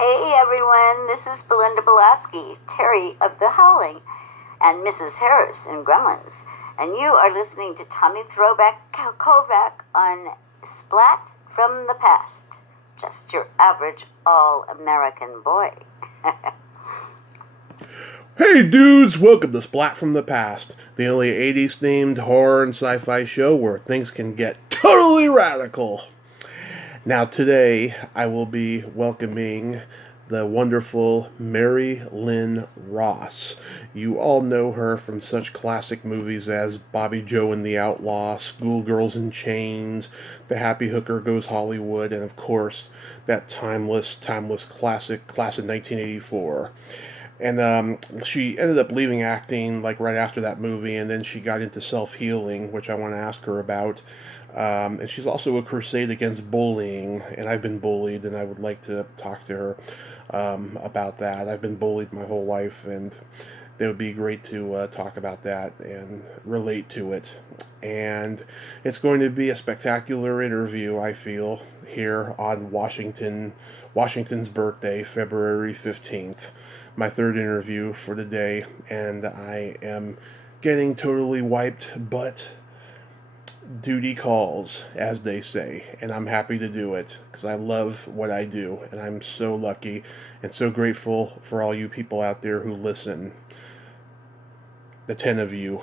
Hey everyone, this is Belinda Belaski, Terry of The Howling, and Mrs. Harris in Gremlins. And you are listening to Tommy Throwback Kovac on Splat from the Past. Just your average all-American boy. Hey dudes, welcome to Splat from the Past, the only 80s themed horror and sci-fi show where things can get totally radical. Now today I will be welcoming the wonderful Merrie Lynn Ross. You all know her from such classic movies as Bobbie Jo and the Outlaw, Schoolgirls in Chains, The Happy Hooker Goes Hollywood, and of course that timeless classic, class of 1984. And she ended up leaving acting like right after that movie, and then she got into self-healing, which I want to ask her about. And she's also a crusade against bullying, and I've been bullied, and I would like to talk to her about that. I've been bullied my whole life, and it would be great to talk about that and relate to it. And it's going to be a spectacular interview, I feel, here on Washington's birthday, February 15th. My third interview for the day, and I am getting totally wiped, but duty calls, as they say, and I'm happy to do it because I love what I do, and I'm so lucky and so grateful for all you people out there who listen. The 10 of you.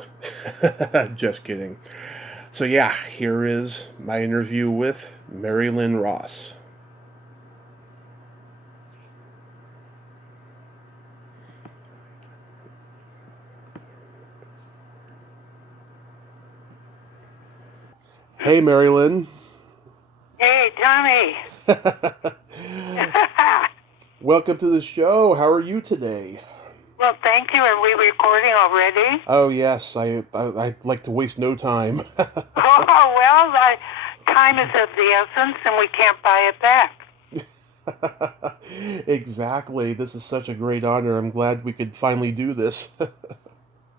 Just kidding. So yeah, here is my interview with Merrie Lynn Ross. Hey, Merrie Lynn. Hey, Tommy. Welcome to the show. How are you today? Well, thank you. Are we recording already? Oh, yes. I like to waste no time. Time is of the essence, and we can't buy it back. Exactly. This is such a great honor. I'm glad we could finally do this.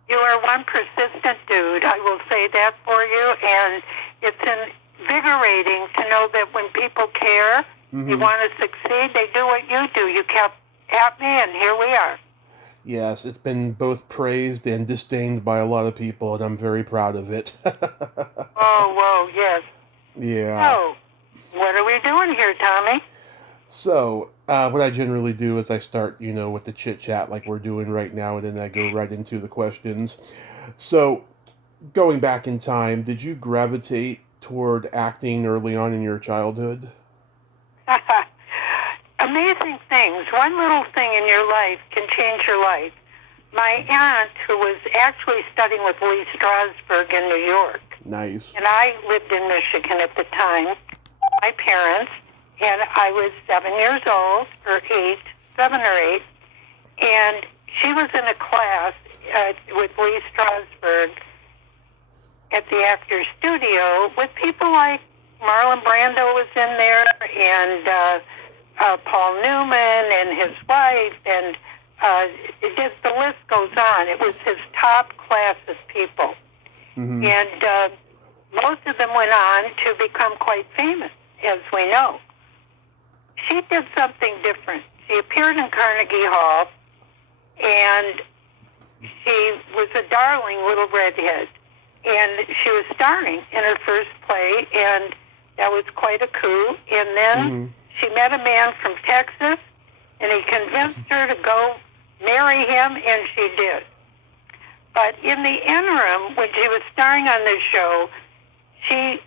You are one persistent dude, I will say that for you, and it's invigorating to know that when people care, they want to succeed, they do what you do. You kept at me, and here we are. Yes, it's been both praised and disdained by a lot of people, and I'm very proud of it. Oh, whoa, yes. Yeah. So, what are we doing here, Tommy? So, what I generally do is I start, with the chit-chat like we're doing right now, and then I go right into the questions. So, going back in time, did you gravitate toward acting early on in your childhood? Amazing things. One little thing in your life can change your life. My aunt, who was actually studying with Lee Strasberg in New York. Nice. And I lived in Michigan at the time. My parents, and I was 7 years old, or 7 or 8, and she was in a class with Lee Strasberg at the Actors Studio with people like Marlon Brando was in there, and Paul Newman and his wife, and the list goes on. It was his top class of people. Mm-hmm. And most of them went on to become quite famous, as we know. She did something different. She appeared in Carnegie Hall, and she was a darling little redhead. And she was starring in her first play, and that was quite a coup. And then she met a man from Texas, and he convinced her to go marry him, and she did. But in the interim, when she was starring on this show, she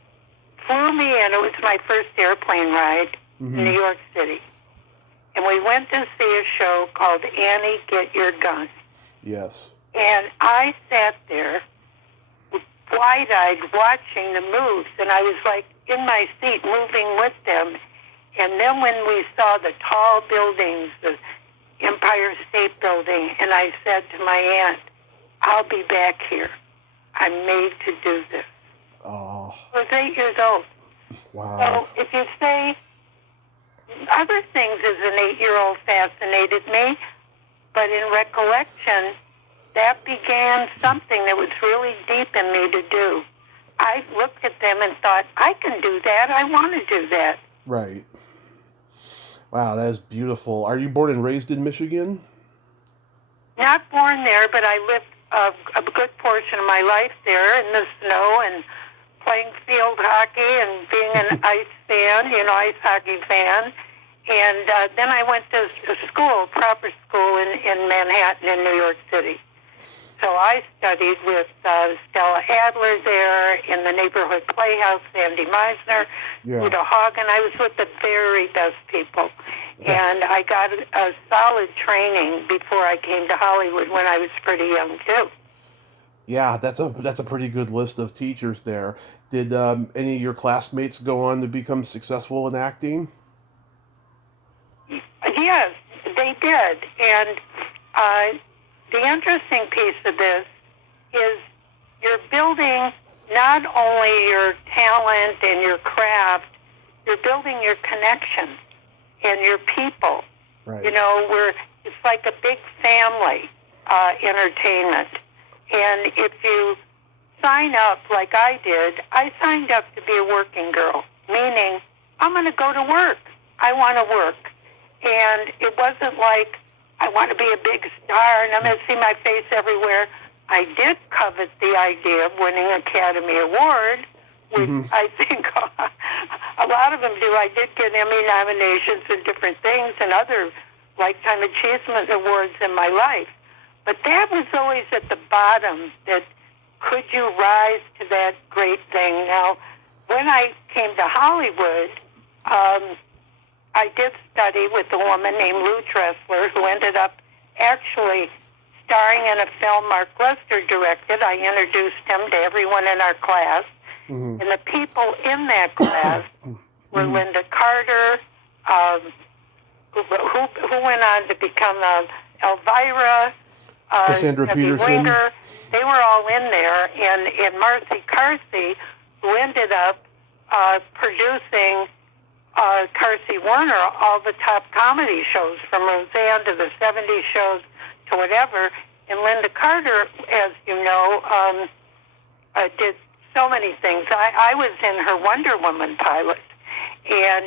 flew me in. It was my first airplane ride in New York City. And we went to see a show called Annie, Get Your Gun. Yes. And I sat there wide-eyed watching the moves, and I was like in my seat moving with them. And then when we saw the tall buildings, the Empire State Building, and I said to my aunt, I'll be back here. I'm made to do this. Oh. I was 8 years old. Wow. So if you say other things as an 8-year-old fascinated me, but in recollection, that began something that was really deep in me to do. I looked at them and thought, I can do that. I want to do that. Right. Wow, that is beautiful. Are you born and raised in Michigan? Not born there, but I lived a good portion of my life there in the snow and playing field hockey and being an ice fan, ice hockey fan. And then I went to school, proper school in Manhattan in New York City. So I studied with Stella Adler there in the neighborhood playhouse, Sandy Meisner, Uta Hagen. I was with the very best people. And I got a solid training before I came to Hollywood when I was pretty young, too. Yeah, that's a pretty good list of teachers there. Did any of your classmates go on to become successful in acting? Yes, they did. And the interesting piece of this is you're building not only your talent and your craft, you're building your connections and your people. Right. It's like a big family entertainment. And if you sign up like I did, I signed up to be a working girl, meaning I'm going to go to work. I want to work. And it wasn't like I want to be a big star and I'm going to see my face everywhere. I did covet the idea of winning an Academy Award, which I think a lot of them do. I did get Emmy nominations and different things and other Lifetime Achievement Awards in my life. But that was always at the bottom, that could you rise to that great thing? Now, when I came to Hollywood, I did study with a woman named Lou Dressler, who ended up actually starring in a film Mark Lester directed. I introduced him to everyone in our class. And the people in that class were Linda Carter, who went on to become Elvira, Cassandra Peterson. Winger. They were all in there. And Marcy Carsey, who ended up producing Carsey Werner, all the top comedy shows, from Roseanne to the 70s shows to whatever. And Linda Carter, as you know, did so many things. I was in her Wonder Woman pilot, and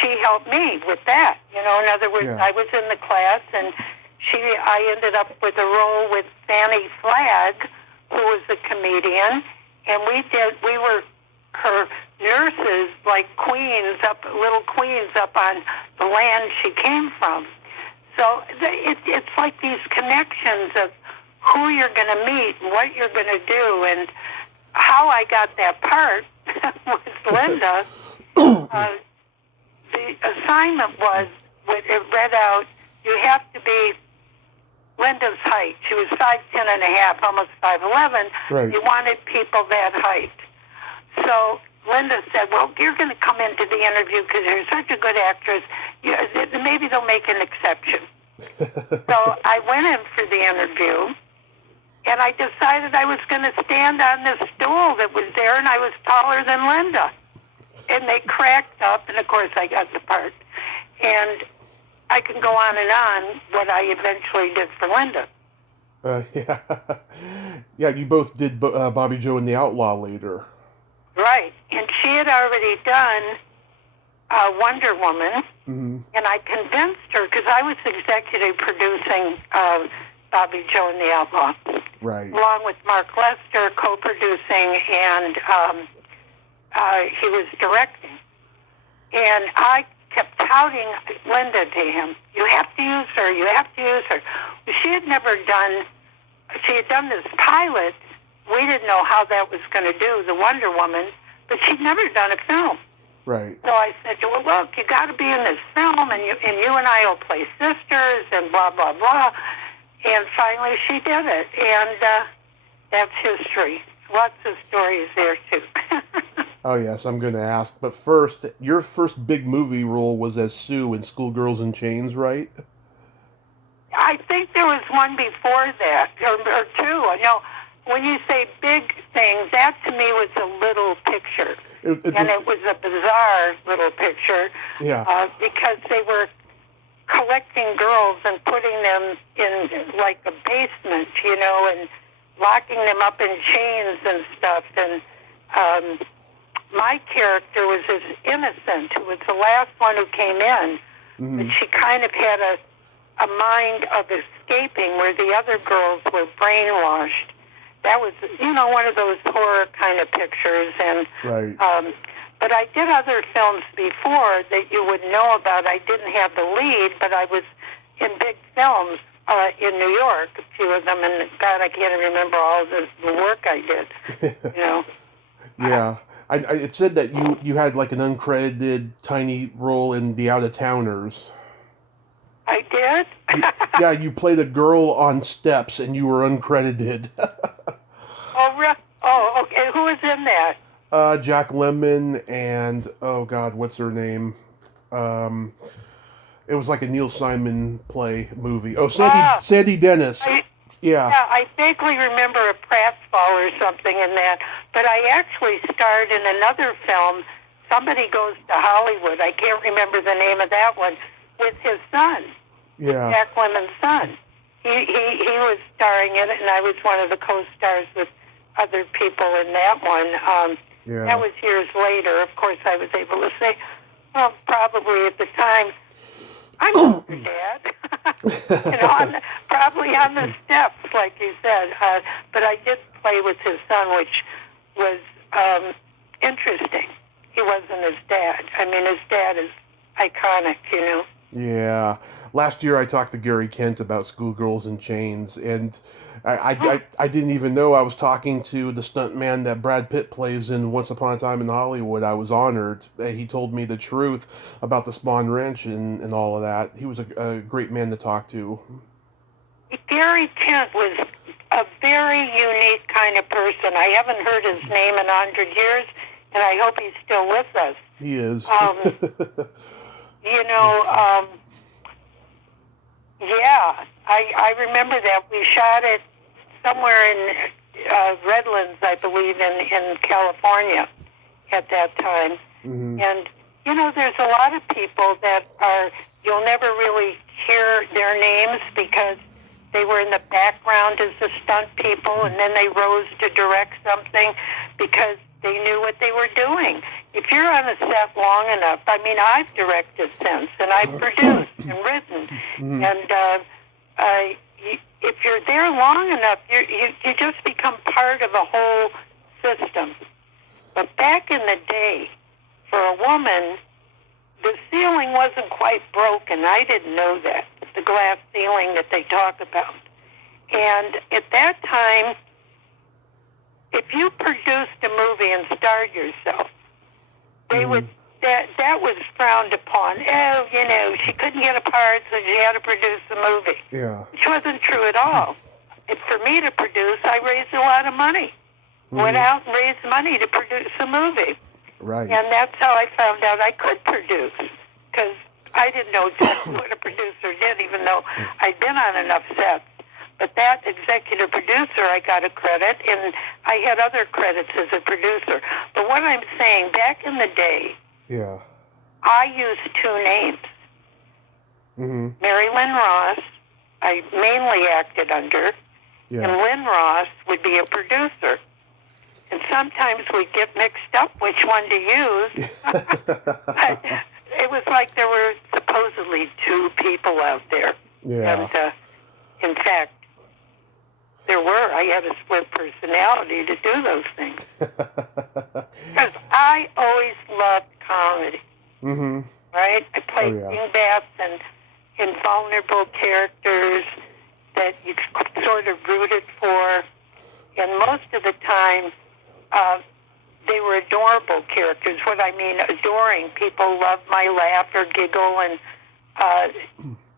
she helped me with that. In other words, I was in the class, and I ended up with a role with Fannie Flagg, who was a comedian, and we were her nurses, like little queens up on the land she came from. So it's like these connections of who you're going to meet and what you're going to do. And how I got that part with Linda, the assignment was, it read out, you have to be Linda's height. She was 5'10" and a half, almost 5'11". Right. You wanted people that height. So Linda said, well, you're going to come into the interview because you're such a good actress. Maybe they'll make an exception. So I went in for the interview, and I decided I was going to stand on this stool that was there, and I was taller than Linda. And they cracked up, and of course I got the part. And I can go on and on what I eventually did for Linda. Yeah, you both did Bobbie Jo and the Outlaw later. Right, and she had already done Wonder Woman, and I convinced her, because I was executive producing Bobbie Jo and the Outlaw, right, along with Mark Lester, co-producing, and he was directing. And I kept touting Linda to him. You have to use her, you have to use her. She had done this pilot. We didn't know how that was going to do, the Wonder Woman, but she'd never done a film. Right. So I said, well, look, you got to be in this film, and you and I will play sisters, and blah, blah, blah. And finally she did it, and that's history. Lots of stories there, too. Oh, yes, I'm going to ask. But first, your first big movie role was as Sue in Schoolgirls in Chains, right? I think there was one before that, or two. No, when you say big thing, that to me was a little picture. And it was a bizarre little picture. Yeah. Because they were collecting girls and putting them in like a basement, and locking them up in chains and stuff. And my character was this innocent who was the last one who came in, but she kind of had a mind of escaping where the other girls were brainwashed. That was, one of those horror kind of pictures. And Right. but I did other films before that you would know about. I didn't have the lead, but I was in big films in New York, a few of them, and God, I can't remember all the work I did. Yeah. It said that you had like an uncredited tiny role in The Out-of-Towners. I did? Yeah, you played a girl on steps and you were uncredited. Oh, okay. Who was in that? Jack Lemmon and, oh God, what's her name? It was like a Neil Simon movie. Oh, Sandy Dennis. Yeah, I vaguely remember a pratfall or something in that, but I actually starred in another film, Somebody Goes to Hollywood. I can't remember the name of that one, with his son, yeah. Jack Lemmon's son. He was starring in it, and I was one of the co-stars with other people in that one. Yeah. That was years later. Of course, I was able to say, well, probably at the time, I'm not your dad. Probably on the steps, like you said. But I did play with his son, which was interesting. He wasn't his dad. I mean, his dad is iconic, Yeah. Last year I talked to Gary Kent about Schoolgirls in Chains, and I didn't even know I was talking to the stuntman that Brad Pitt plays in Once Upon a Time in Hollywood. I was honored. He told me the truth about the Spawn Ranch and all of that. He was a great man to talk to. Gary Kent was a very unique kind of person. I haven't heard his name in 100 years, and I hope he's still with us. He is. Yeah, I remember that. We shot it somewhere in Redlands, I believe, in California at that time. Mm-hmm. And, there's a lot of people that you'll never really hear their names because they were in the background as the stunt people, and then they rose to direct something because they knew what they were doing. If you're on a set long enough, I mean, I've directed since, and I've produced and written, and if you're there long enough, you just become part of a whole system. But back in the day, for a woman, the ceiling wasn't quite broken. I didn't know that, the glass ceiling that they talk about. And at that time, if you produced a movie and starred yourself, they would that was frowned upon. Oh, she couldn't get a part, so she had to produce the movie. Yeah. Which wasn't true at all. And for me to produce, I raised a lot of money. Went out and raised money to produce a movie. Right. And that's how I found out I could produce, because I didn't know exactly what a producer did, even though I'd been on enough sets. But that executive producer, I got a credit, and I had other credits as a producer. But what I'm saying, back in the day, yeah, I used two names. Mm-hmm. Merrie Lynn Ross, I mainly acted under, yeah. and Lynn Ross would be a producer. And sometimes we'd get mixed up which one to use. It was like there were supposedly two people out there. Yeah. And in fact, there were. I had a split personality to do those things. Because I always loved comedy. Mm-hmm. Right? I played dingbats and invulnerable characters that you sort of rooted for. And most of the time, they were adorable characters. What I mean, adoring. People loved my laugh or giggle, and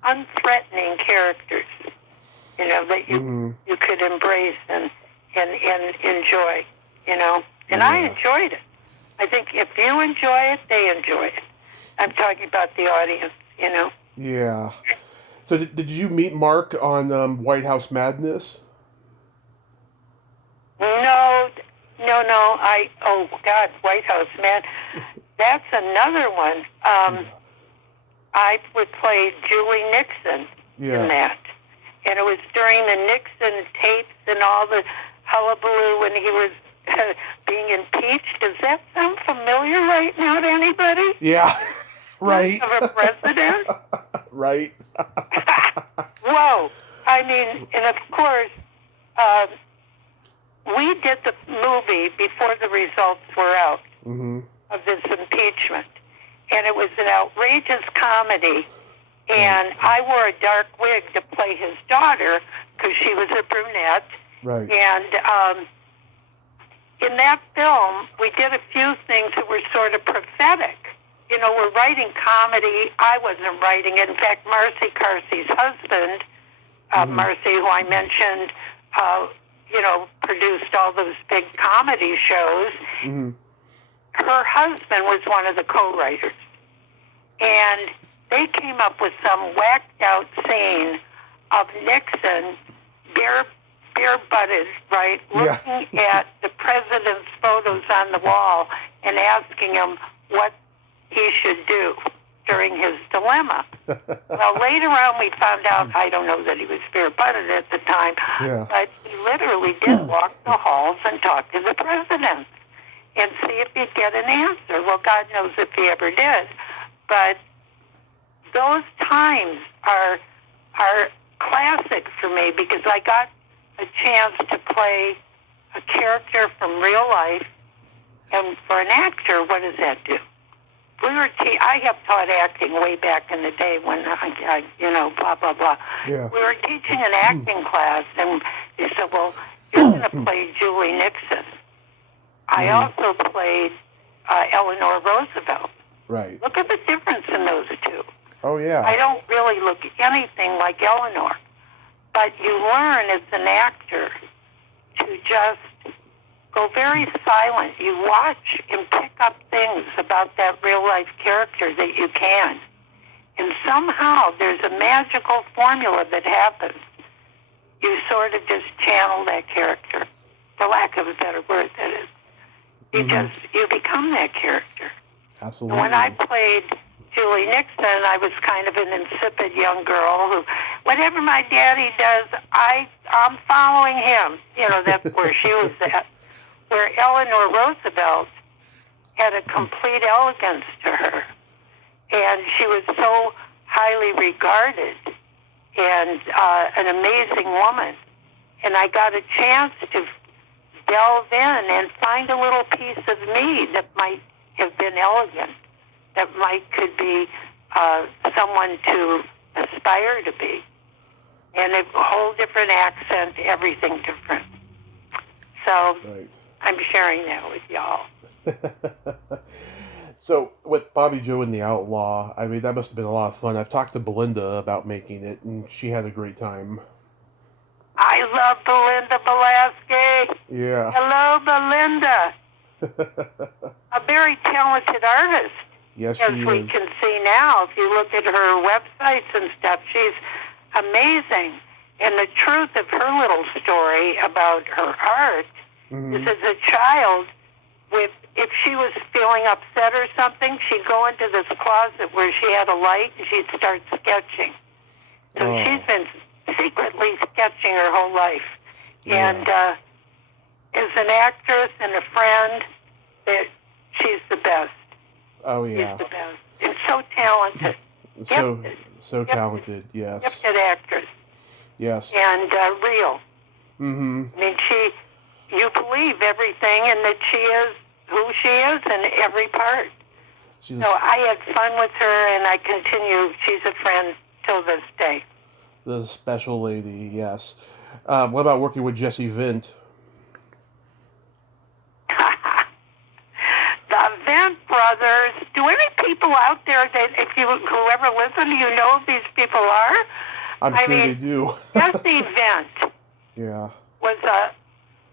unthreatening characters, that you could embrace and enjoy, And I enjoyed it. I think if you enjoy it, they enjoy it. I'm talking about the audience, Yeah. So did you meet Mark on White House Madness? No. Oh God, White House, man. That's another one. I would play Julie Nixon in that. And it was during the Nixon tapes and all the hullabaloo when he was being impeached. Does that sound familiar right now to anybody? Yeah. Right. Of a president? Right. Whoa. I mean, and of course, we did the movie before the results were out of this impeachment. And it was an outrageous comedy. And I wore a dark wig to play his daughter because she was a brunette. Right. And in that film, we did a few things that were sort of prophetic. You know, we're writing comedy. I wasn't writing it. In fact, Marcy Carsey's husband, Marcy, who I mentioned, you know, produced all those big comedy shows. Her husband was one of the co-writers. And they came up with some whacked-out scene of Nixon bare-butted, right, looking at the president's photos on the wall and asking him what he should do during his dilemma. Well, later on we found out, I don't know that he was bare-butted at the time, but he literally did walk the halls and talk to the president and see if he'd get an answer. Well, God knows if he ever did. But those times are classic for me because I got a chance to play a character from real life, and for an actor, what does that do? I have taught acting way back in the day when I you know, blah, blah, blah. Yeah. We were teaching an acting class, and they said, well, you're going to play Julie Nixon. I also played Eleanor Roosevelt. Right. Look at the difference in those two. Oh, yeah. I don't really look anything like Eleanor, but you learn as an actor to just go very silent. You watch and pick up things about that real-life character that you can. And somehow there's a magical formula that happens. You sort of just channel that character, for lack of a better word, that is. You become that character. Absolutely. When I played Julie Nixon, I was kind of an insipid young girl who, whatever my daddy does, I'm following him. You know, that's where she was at. Where Eleanor Roosevelt had a complete elegance to her. And she was so highly regarded and an amazing woman. And I got a chance to delve in and find a little piece of me that might have been elegant, that could be someone to aspire to be. And a whole different accent, everything different. So I'm sharing that with y'all. So with Bobbie Jo and the Outlaw, I mean, that must have been a lot of fun. I've talked to Belinda about making it, and she had a great time. I love Belinda Belasky. Yeah. Hello, Belinda. A very talented artist. Yes, as she we is. can see now. If you look at her websites and stuff, she's amazing. And the truth of her little story about her art is as a child, if she was feeling upset or something, she'd go into this closet where she had a light and she'd start sketching. So she's been secretly sketching her whole life. Yeah. And as an actress and a friend, she's the best. Oh, yeah. She's the best. And so talented. So talented, yes. Gifted actress. Yes. And real. I mean, you believe everything and that she is who she is in every part. So I had fun with her and I continue. She's a friend till this day. The special lady, yes. What about working with Jesse Vint? The Vint brothers. Do any people out there that, whoever listens, you know who these people are? I'm sure they do. Jesse Vint was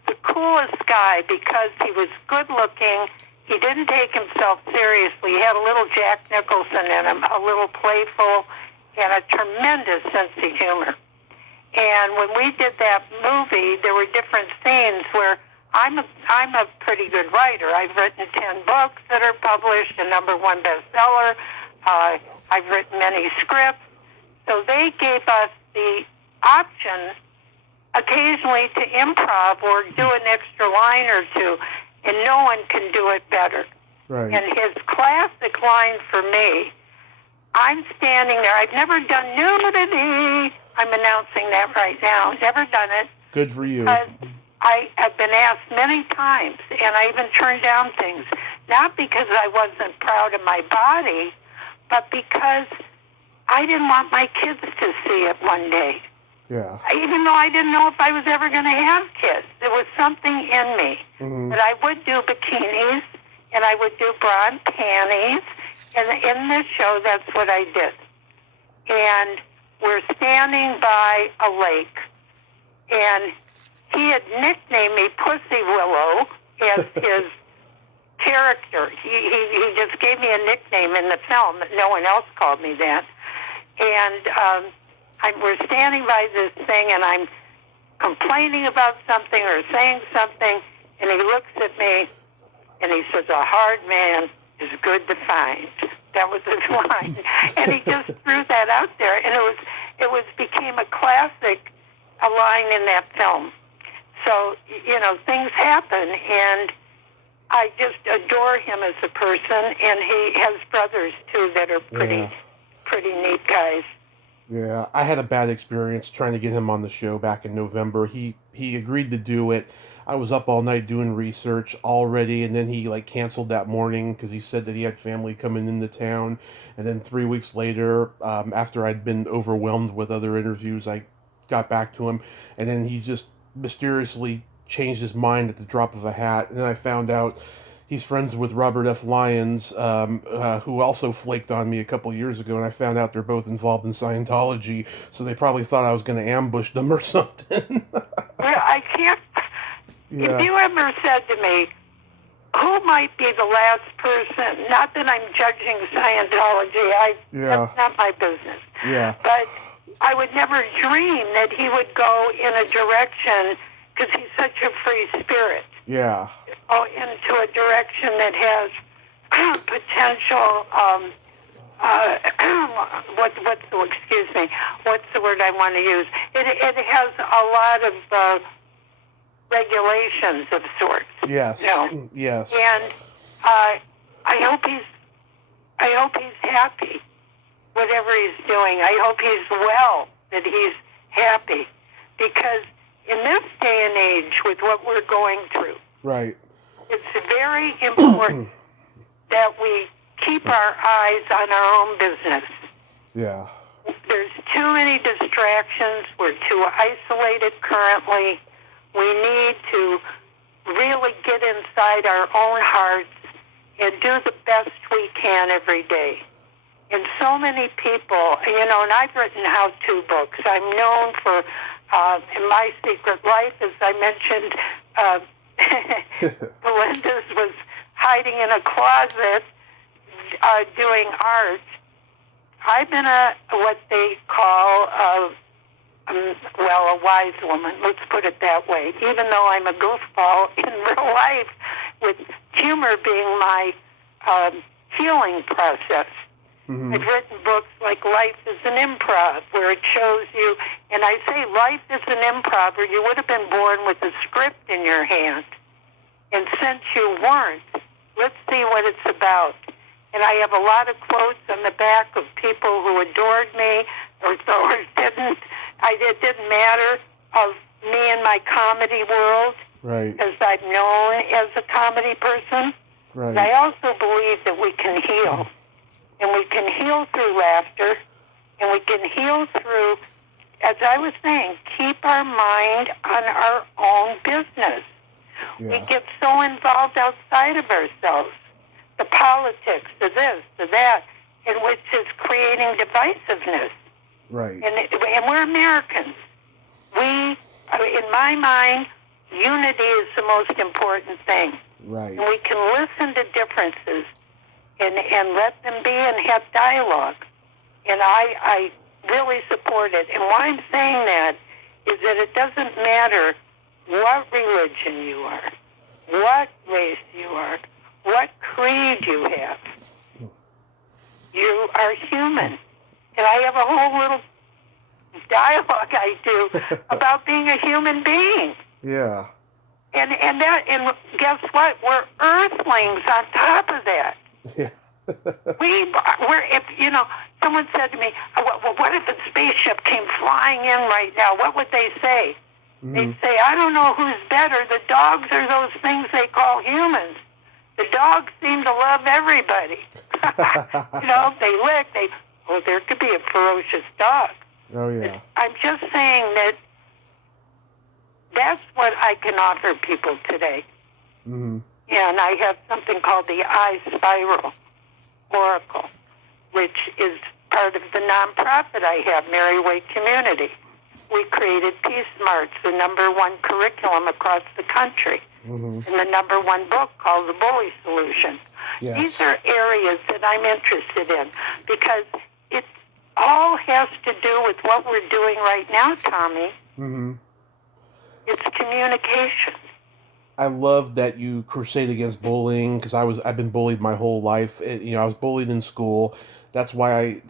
the coolest guy because he was good looking. He didn't take himself seriously. He had a little Jack Nicholson in him, a little playful, and a tremendous sense of humor. And when we did that movie, there were different scenes where I'm a pretty good writer. I've written 10 books that are published, a #1 bestseller. I've written many scripts. So they gave us the option occasionally to improv or do an extra line or two, and no one can do it better. Right. And his classic line for me, I'm standing there. I've never done nudity. I'm announcing that right now. Never done it. Good for you. I have been asked many times, and I even turned down things, not because I wasn't proud of my body, but because I didn't want my kids to see it one day. Yeah. Even though I didn't know if I was ever going to have kids. There was something in me that I would do bikinis, and I would do bra and panties, and in this show, that's what I did. And we're standing by a lake, and he had nicknamed me Pussy Willow as his character. He just gave me a nickname in the film. No one else called me that. And we're standing by this thing, and I'm complaining about something or saying something, and he looks at me, and he says, "A hard man is good to find." That was his line. And he just threw that out there, and it became a classic, a line in that film. So, things happen, and I just adore him as a person, and he has brothers, too, that are pretty neat guys. Yeah, I had a bad experience trying to get him on the show back in November. He agreed to do it. I was up all night doing research already, and then he canceled that morning because he said that he had family coming into town. And then 3 weeks later, after I'd been overwhelmed with other interviews, I got back to him, and then he just mysteriously changed his mind at the drop of a hat. And then I found out he's friends with Robert F. Lyons, who also flaked on me a couple years ago, and I found out they're both involved in Scientology, so they probably thought I was going to ambush them or something. Well, I can't... Yeah. If you ever said to me, who might be the last person, not that I'm judging Scientology, that's not my business. Yeah. But I would never dream that he would go in a direction, because he's such a free spirit. Yeah. Into a direction that has potential, what's the word I want to use? It has a lot of regulations of sorts. Yes. Yes. And I hope he's happy, whatever he's doing. I hope he's well, that he's happy, because in this day and age, with what we're going through, right, it's very important that we keep our eyes on our own business. Yeah. There's too many distractions. We're too isolated currently. We need to really get inside our own hearts and do the best we can every day. And so many people, and I've written how-to books. I'm known for, in My Secret Life, as I mentioned, Belinda's was hiding in a closet doing art. I've been what they call a wise woman, let's put it that way, even though I'm a goofball in real life, with humor being my healing process. Mm-hmm. I've written books like Life is an Improv, where it shows you, and I say life is an improv, or you would have been born with a script in your hand. And since you weren't, let's see what it's about. And I have a lot of quotes on the back of people who adored me or didn't. It didn't matter of me and my comedy world, right? As I'm known as a comedy person. Right. And I also believe that we can heal. And we can heal through laughter. And we can heal through, as I was saying, keep our mind on our own business. Yeah. We get so involved outside of ourselves. The politics, the this, the that, and which is creating divisiveness. Right. And we're Americans. In my mind, unity is the most important thing. Right. And we can listen to differences and let them be and have dialogue. And I really support it. And why I'm saying that is that it doesn't matter what religion you are, what race you are, what creed you have. You are human. And I have a whole little dialogue I do about being a human being. Yeah. And guess what? We're earthlings on top of that. Yeah. We're if someone said to me, well, what if a spaceship came flying in right now? What would they say? Mm-hmm. They'd say, I don't know who's better, the dogs or those things they call humans. The dogs seem to love everybody. They lick, there could be a ferocious dog. Oh, yeah. I'm just saying that that's what I can offer people today. Mm-hmm. And I have something called the I Spiral Oracle, which is part of the nonprofit I have, Merrie Way Community. We created Peace March, the #1 curriculum across the country, and the #1 book called The Bully Solution. Yes. These are areas that I'm interested in because it all has to do with what we're doing right now, Tommy. Mm-hmm. It's communication. I love that you crusade against bullying because I've been bullied my whole life. I was bullied in school. That's why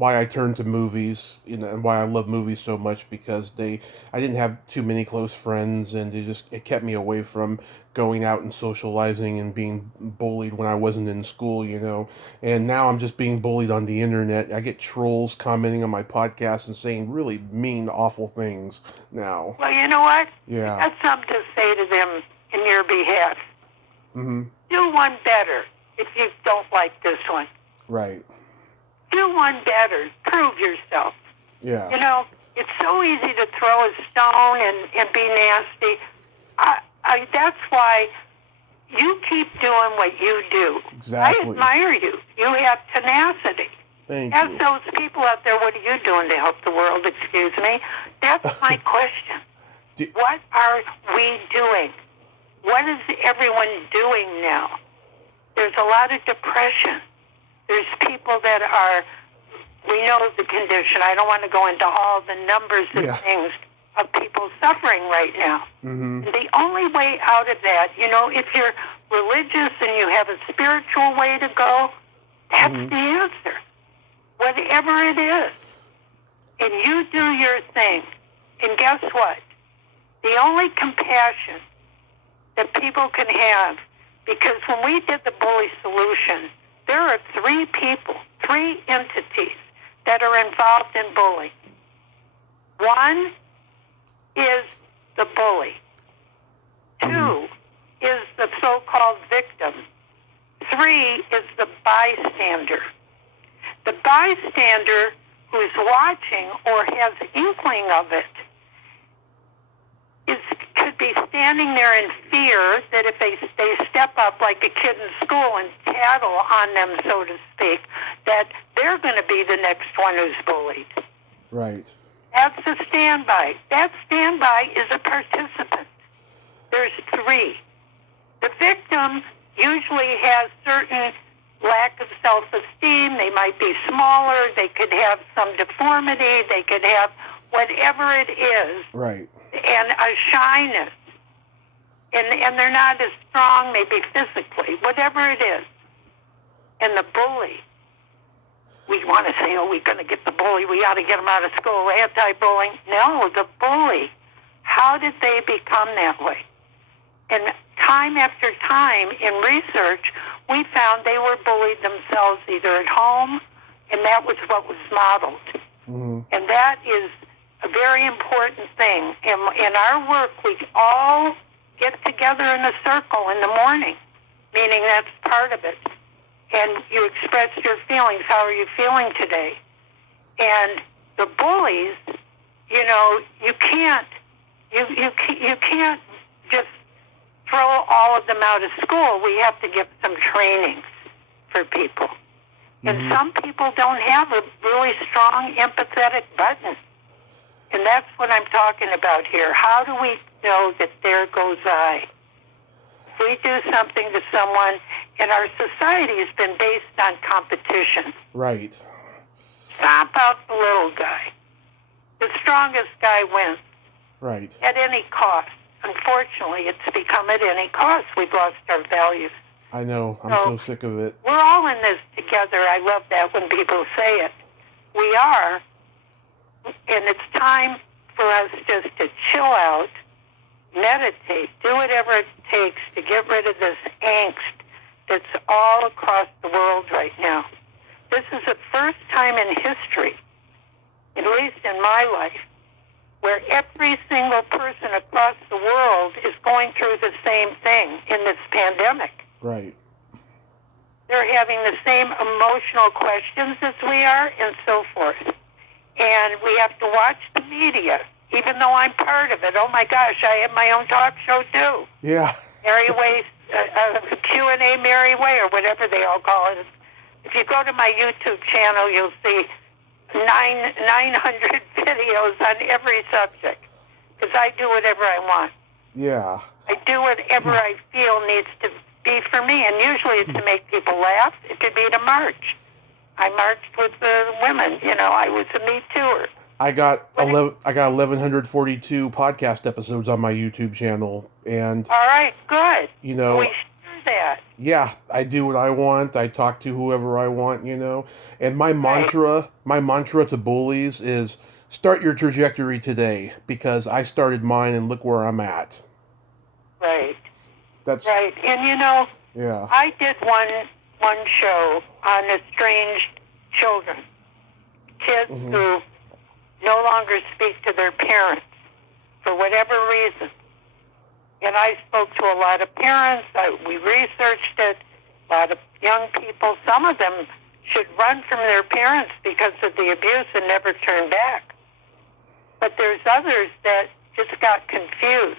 I turned to movies, and why I love movies so much, because I didn't have too many close friends, and it kept me away from going out and socializing and being bullied when I wasn't in school, And now I'm just being bullied on the internet. I get trolls commenting on my podcast and saying really mean, awful things now. Well, you know what? Yeah. That's something to say to them in your behalf. Mm-hmm. Do one better if you don't like this one. Right. Do one better. Prove yourself. Yeah. It's so easy to throw a stone and be nasty. That's why you keep doing what you do. Exactly. I admire you. You have tenacity. Thank Ask you. those people out there, what are you doing to help the world? Excuse me. That's my question. What are we doing? What is everyone doing now? There's a lot of depression. There's people that we know the condition. I don't want to go into all the numbers of things of people suffering right now. Mm-hmm. And the only way out of that, if you're religious and you have a spiritual way to go, that's the answer. Whatever it is. And you do your thing. And guess what? The only compassion that people can have, because when we did the bully solution, there are 3 people, 3 entities that are involved in bullying. 1 is the bully. 2 is the so-called victim. 3 is the bystander. The bystander who's watching or has inkling of it could be standing there in fear that if they step up like a kid in school and tattle on them, so to speak, that they're going to be the next one who's bullied. Right. That's a standby. That standby is a participant. There's 3. The victim usually has certain lack of self-esteem. They might be smaller. They could have some deformity. They could have whatever it is. Right. And a shyness. And they're not as strong, maybe physically, whatever it is. And the bully, we want to say, we're going to get the bully, we ought to get him out of school, anti-bullying. No, the bully, how did they become that way? And time after time in research, we found they were bullied themselves either at home, and that was what was modeled. Mm-hmm. And that is a very important thing. In our work, we all get together in a circle in the morning, meaning that's part of it. And you express your feelings. How are you feeling today? And the bullies, you can't just throw all of them out of school. We have to give some trainings for people. And some people don't have a really strong empathetic button. And that's what I'm talking about here. How do we know that there goes I? If we do something to someone, and our society has been based on competition. Right. Stomp out the little guy. The strongest guy wins. Right. At any cost. Unfortunately, it's become at any cost. We've lost our values. I know. I'm so sick of it. We're all in this together. I love that when people say it. We are. and it's time for us just to chill out, meditate, do whatever it takes to get rid of this angst that's all across the world right now. This is the first time in history, at least in my life, where every single person across the world is going through the same thing in this pandemic. Right. They're having the same emotional questions as we are and so forth. And we have to watch the media, even though I'm part of it. Oh my gosh, I have my own talk show too. Yeah. Merrie Way, Q&A Merrie Way, or whatever they all call it. If you go to my YouTube channel, you'll see 900 videos on every subject, because I do whatever I want. Yeah. I do whatever I feel needs to be for me, and usually it's to make people laugh. It could be to march. I marched with the women. I was a Me Too'er. I got 1142 podcast episodes on my YouTube channel, and all right, good. We should do that. Yeah, I do what I want. I talk to whoever I want. And my mantra to bullies is start your trajectory today, because I started mine and look where I'm at. Right. That's right. And yeah. I did one show on estranged children, kids who no longer speak to their parents for whatever reason. And I spoke to a lot of parents. We researched it. A lot of young people. Some of them should run from their parents because of the abuse and never turn back. But there's others that just got confused.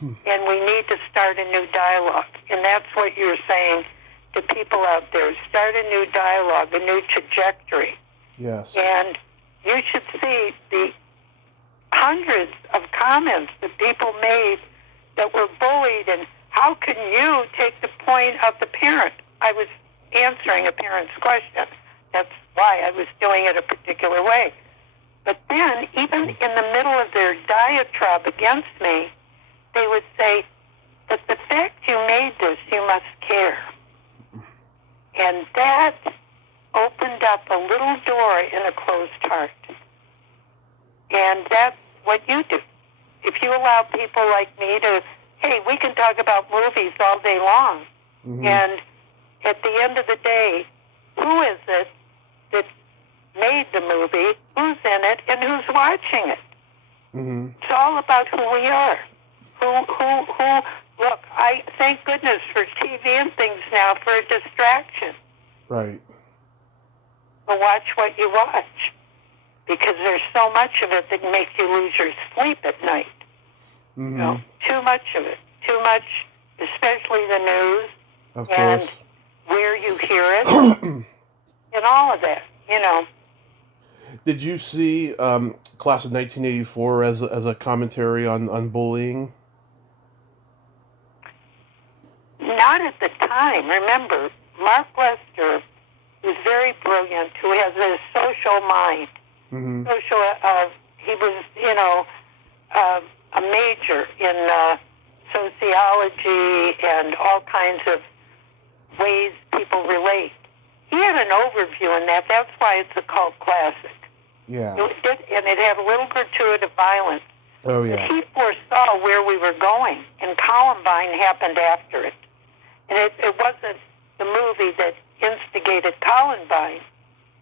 And we need to start a new dialogue. And that's what you're saying to people out there. Start a new dialogue, a new trajectory. Yes. And you should see the hundreds of comments that people made that were bullied, and how can you take the point of the parent? I was answering a parent's question. That's why I was doing it a particular way. But then, even in the middle of their diatribe against me, they would say that the fact you made this, you must care. And that opened up a little door in a closed heart. And that's what you do. If you allow people like me to, hey, we can talk about movies all day long. And at the end of the day, who is it that made the movie, who's in it, and who's watching it? It's all about who we are. Look, I thank goodness for TV and things now for a distraction. Right. But watch what you watch, because there's so much of it that makes you lose your sleep at night. Too much of it. Too much, especially the news. Of and course. Where you hear it, and all of that, Did you see Class of 1984 as a commentary on bullying? Not at the time. Remember, Mark Lester was very brilliant, who has a social mind. He was, a major in sociology and all kinds of ways people relate. He had an overview in that. That's why it's a cult classic. Yeah. And it had a little gratuitous violence. Oh, yeah. But he foresaw where we were going, and Columbine happened after it. And it wasn't the movie that instigated Columbine.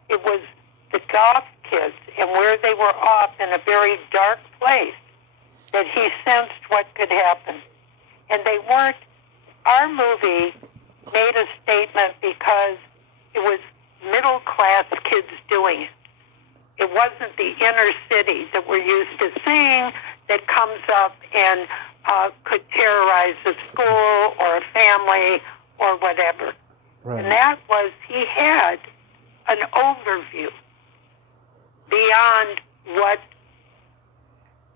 It was the goth kids and where they were off in a very dark place that he sensed what could happen. And they weren't, our movie made a statement because it was middle-class kids doing it. It wasn't the inner city that we're used to seeing that comes up and could terrorize a school or a family or whatever. Right. And that was, he had an overview beyond what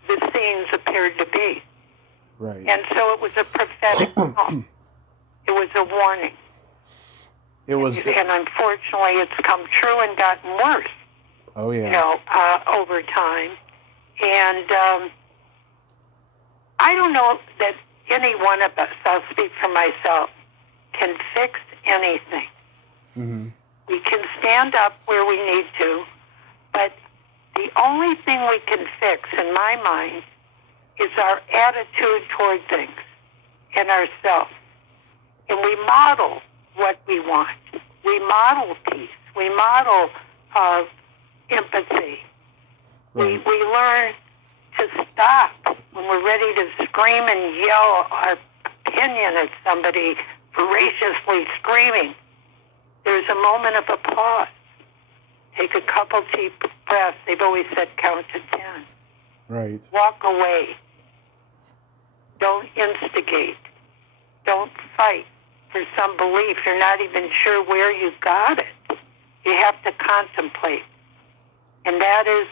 the scenes appeared to be. Right. And so it was a prophetic song. It was a warning. It was. And unfortunately, it's come true and gotten worse. Oh, yeah. Over time. And I don't know that any one of us, I'll speak for myself, can fix anything. We can stand up where we need to, but the only thing we can fix, in my mind, is our attitude toward things and ourselves. And we model what we want. We model peace. We model empathy. Right. We learn to stop when we're ready to scream and yell our opinion at somebody, voraciously screaming. There's a moment of applause. Take a couple deep breaths. They've always said count to 10. Right. Walk away. Don't instigate. Don't fight for some belief. You're not even sure where you got it. You have to contemplate. And that is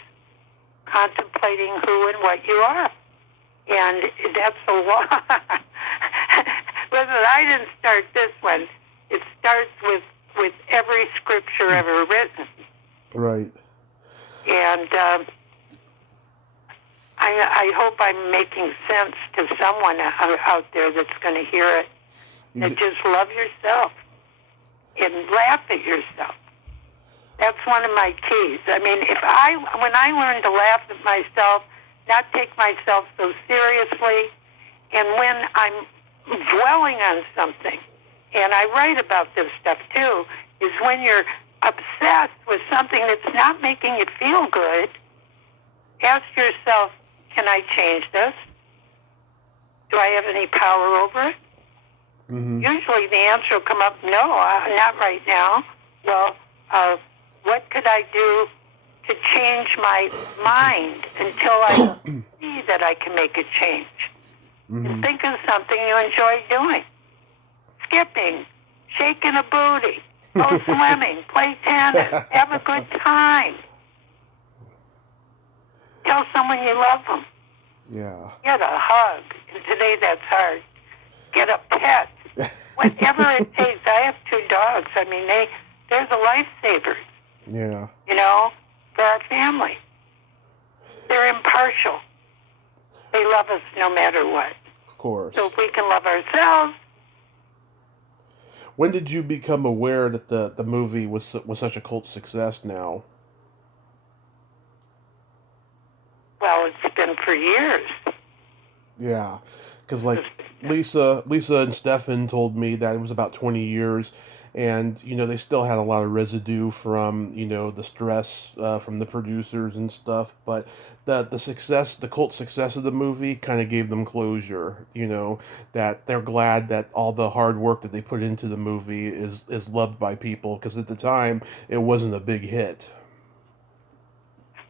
contemplating who and what you are. And that's a lot. Listen, I didn't start this one. It starts with every scripture ever written. Right. And I hope I'm making sense to someone out there that's going to hear it. And just love yourself and laugh at yourself. That's one of my keys. I mean, when I learn to laugh at myself, not take myself so seriously, and when I'm dwelling on something, and I write about this stuff too, is when you're obsessed with something that's not making you feel good, ask yourself, can I change this? Do I have any power over it? Mm-hmm. Usually the answer will come up, no, not right now. Well, what could I do to change my mind until I see that I can make a change? Mm-hmm. And think of something you enjoy doing. Skipping, shaking a booty, go swimming, play tennis, have a good time. Tell someone you love them. Yeah. Get a hug. And today that's hard. Get a pet. Whatever it takes. I have 2 dogs. I mean, they're the lifesavers. Yeah. You know, for our family. They're impartial. They love us no matter what. Of course. So if we can love ourselves. When did you become aware that the movie was such a cult success now? Well, it's been for years. Yeah, because like Lisa and Stefan told me that it was about 20 years, and they still had a lot of residue from the stress from the producers and stuff. But the cult success of the movie kind of gave them closure. That they're glad that all the hard work that they put into the movie is loved by people, because at the time it wasn't a big hit.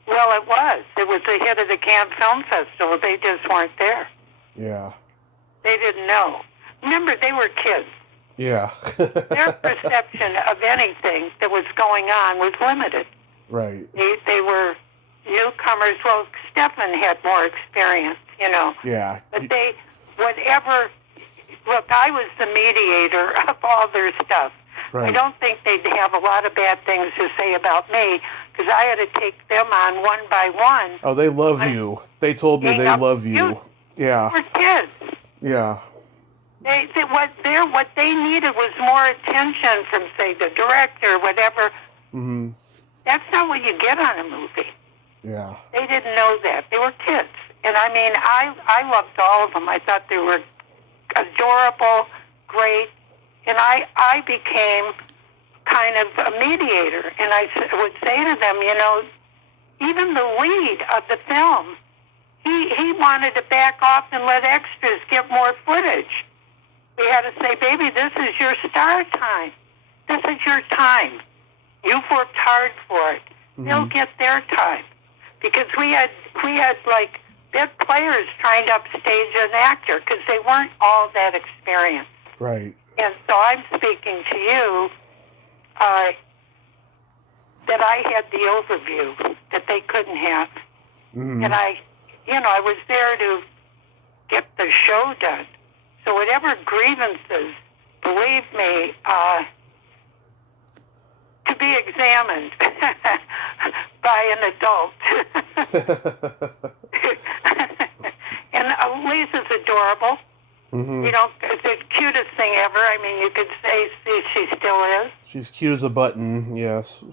Well, it was. It was a hit of the Cannes Film Festival. They just weren't there. Yeah. They didn't know. Remember, they were kids. Yeah. Their perception of anything that was going on was limited. Right. They were newcomers. Well, Stefan had more experience, Yeah. But look, I was the mediator of all their stuff. Right. I don't think they'd have a lot of bad things to say about me, because I had to take them on one by one. Oh, they love you. They told me they love you. Yeah. They were kids. Yeah. What they needed was more attention from, say, the director, whatever. Mm-hmm. That's not what you get on a movie. Yeah. They didn't know that. They were kids. And I mean, I loved all of them. I thought they were adorable, great. And I became kind of a mediator. And I would say to them, even the lead of the film, he wanted to back off and let extras get more footage. We had to say, baby, this is your star time. This is your time. You've worked hard for it. Mm-hmm. They'll get their time. Because we had like big players trying to upstage an actor because they weren't all that experienced. Right. And so I'm speaking to you that I had the overview that they couldn't have. Mm-hmm. And I was there to get the show done. So whatever grievances, believe me, to be examined by an adult. And Lisa's adorable. Mm-hmm. The cutest thing ever. I mean, you could say she still is. She's cute as a button, yes.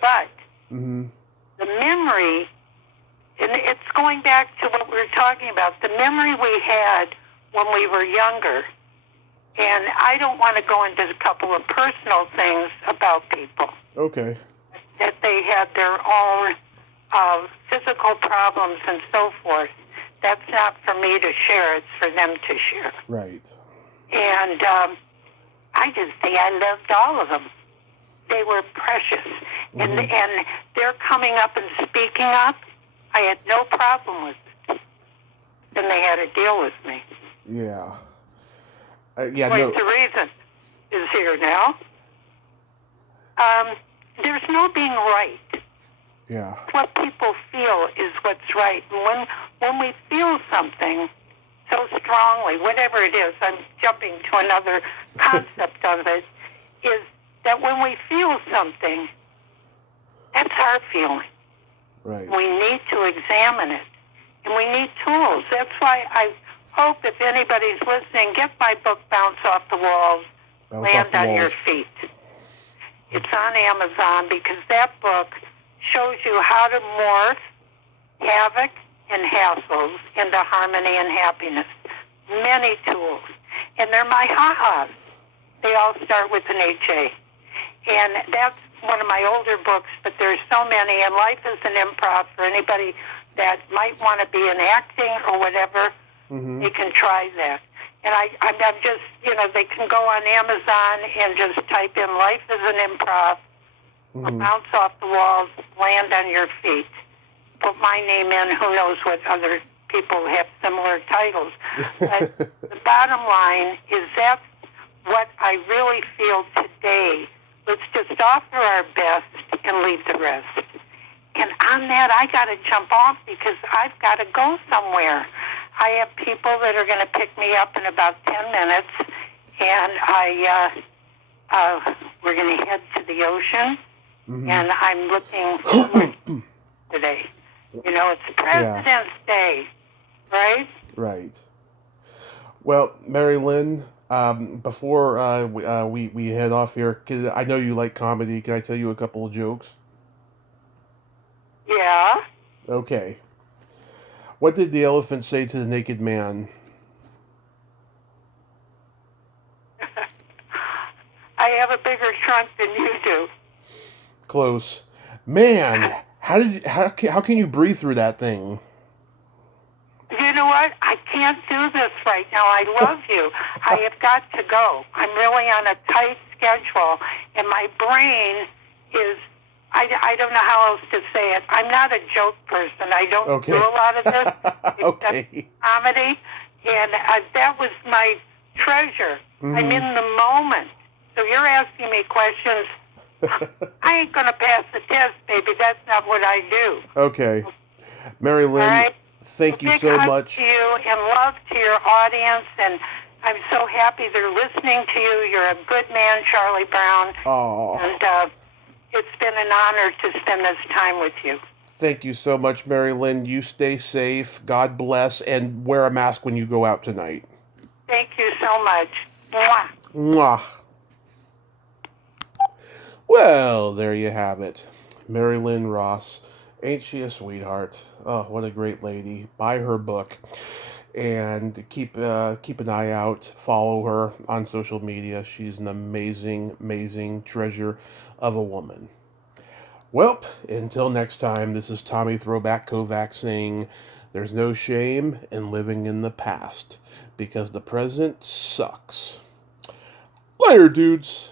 But mm-hmm. the men memory, and it's going back to what we were talking about, the memory we had when we were younger. And I don't want to go into a couple of personal things about people. Okay. That they had their own physical problems and so forth. That's not for me to share. It's for them to share. Right. And I just say I loved all of them. They were precious. Mm-hmm. And they're coming up and speaking up. I had no problem with it. Then they had to deal with me. Yeah. Teresa is here now. There's no being right. Yeah. What people feel is what's right. And when we feel something so strongly, whatever it is, I'm jumping to another concept of it, is that when we feel something, that's our feeling. Right. We need to examine it. And we need tools. That's why I hope if anybody's listening, get my book, Bounce Off the Walls, Land on Your Feet. It's on Amazon because that book shows you how to morph havoc and hassles into harmony and happiness. Many tools. And they're my ha-has. They all start with an H-A. And that's one of my older books, but there's so many. And life is an improv for anybody that might want to be in acting or whatever. Mm-hmm. They can try that. And I'm just, they can go on Amazon and just type in Life is an Improv, Mm-hmm. Bounce Off the Walls, Land on Your Feet. Put my name in. Who knows what other people have similar titles. But the bottom line is that's what I really feel today. Let's just offer our best and leave the rest. And on that, I got to jump off because I've got to go somewhere. I have people that are going to pick me up in about 10 minutes, and we're going to head to the ocean, Mm-hmm. and I'm looking forward today. It's President's Day, right? Right. Well, Merrie Lynn, before we head off here, I know you like comedy. Can I tell you a couple of jokes? Yeah. Okay. What did the elephant say to the naked man? I have a bigger trunk than you do. Close. Man, how can you breathe through that thing? You know what? I can't do this right now. I love you. I have got to go. I'm really on a tight schedule, and my brain is, I don't know how else to say it. I'm not a joke person. I don't do a lot of this except comedy, and that was my treasure. Mm-hmm. I'm in the moment. So you're asking me questions. I ain't going to pass the test, baby. That's not what I do. Okay. Merrie Lynn, right? Thank you so much. To you and love to your audience, and I'm so happy they're listening to you. You're a good man, Charlie Brown. Oh. And it's been an honor to spend this time with you. Thank you so much, Merrie Lynn. You stay safe. God bless, and wear a mask when you go out tonight. Thank you so much. Mwah. Mwah. Well, there you have it. Merrie Lynn Ross. Ain't she a sweetheart? Oh, what a great lady. Buy her book. And keep an eye out. Follow her on social media. She's an amazing, amazing treasure of a woman. Well, until next time, this is Tommy Throwback Kovac saying there's no shame in living in the past because the present sucks. Later, dudes.